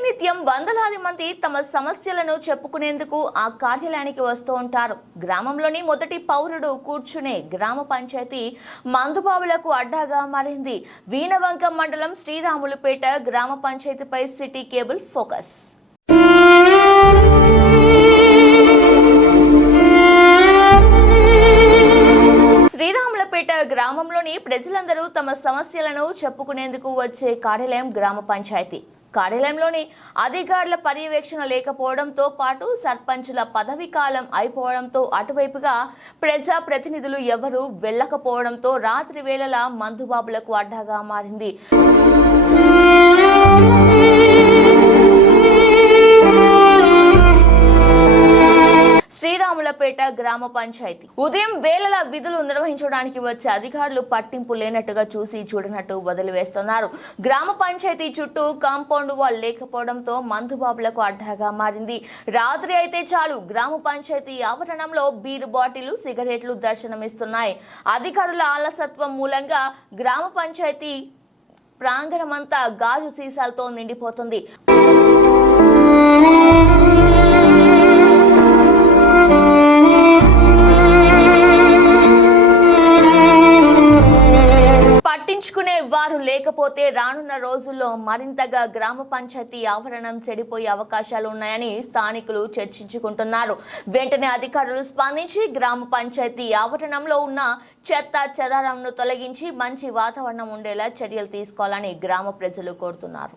వందలాది మంది తమ సమస్యలను చెప్పుకునేందుకు ఆ కార్యాలయానికి వస్తూ ఉంటారు. గ్రామంలోని మొదటి పౌరుడు కూర్చునే గ్రామ పంచాయతీ మందుబాబులకు అడ్డాగా మారింది. వీణవంక మండలం శ్రీరాములుపేట గ్రామ పంచాయతీపై సిటీ కేబుల్ ఫోకస్. శ్రీరాములపేట గ్రామంలోని ప్రజలందరూ తమ సమస్యలను చెప్పుకునేందుకు వచ్చే కార్యాలయం గ్రామ పంచాయతీ. కార్యాలయంలోని అధికారుల పర్యవేక్షణ లేకపోవడంతో పాటు సర్పంచుల పదవి కాలం అయిపోవడంతో అటువైపుగా ప్రజా ప్రతినిధులు ఎవరూ వెళ్ళకపోవడంతో రాత్రి వేళల మందుబాబులకు అడ్డాగా మారింది. శ్రీరాములపేట గ్రామ పంచాయతీ. ఉదయం వేళల విధులు నిర్వహించడానికి వచ్చే అధికారులు పట్టింపు లేనట్టుగా చూసి చూడనట్టు వదిలివేస్తున్నారు. గ్రామ పంచాయతీ చుట్టూ కాంపౌండ్ వాల్ లేకపోవడంతో మందుబాబులకు అడ్డాగా మారింది. రాత్రి అయితే చాలు గ్రామ పంచాయతీ ఆవరణంలో బీరు బాటిల్ సిగరెట్లు దర్శనమిస్తున్నాయి. అధికారుల ఆలసత్వం మూలంగా గ్రామ పంచాయతీ ప్రాంగణమంతా గాజు సీసాలతో నిండిపోతుంది. పట్టించుకునే వారు లేకపోతే రానున్న రోజుల్లో మరింతగా గ్రామ పంచాయతీ ఆవరణం చెడిపోయే అవకాశాలు ఉన్నాయని స్థానికులు చర్చించుకుంటున్నారు. వెంటనే అధికారులు స్పందించి గ్రామ పంచాయతీ ఆవరణంలో ఉన్న చెత్త చెదారంను తొలగించి మంచి వాతావరణం ఉండేలా చర్యలు తీసుకోవాలని గ్రామ ప్రజలు కోరుతున్నారు.